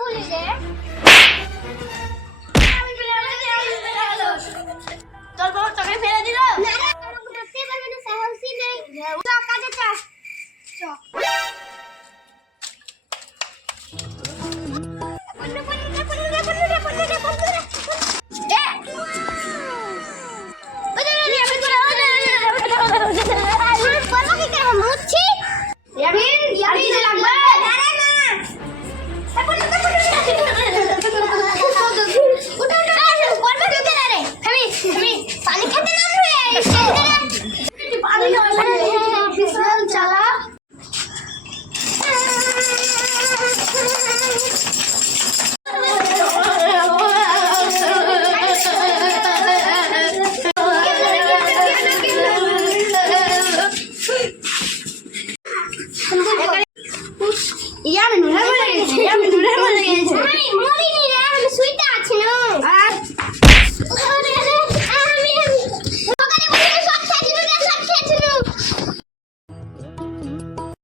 বলি রে তোর বাবা তোকে ফেলে দিল না না আমাকে ধরতে পারবে না সাহসই নেই চল কাজে চল চল Ya me nuna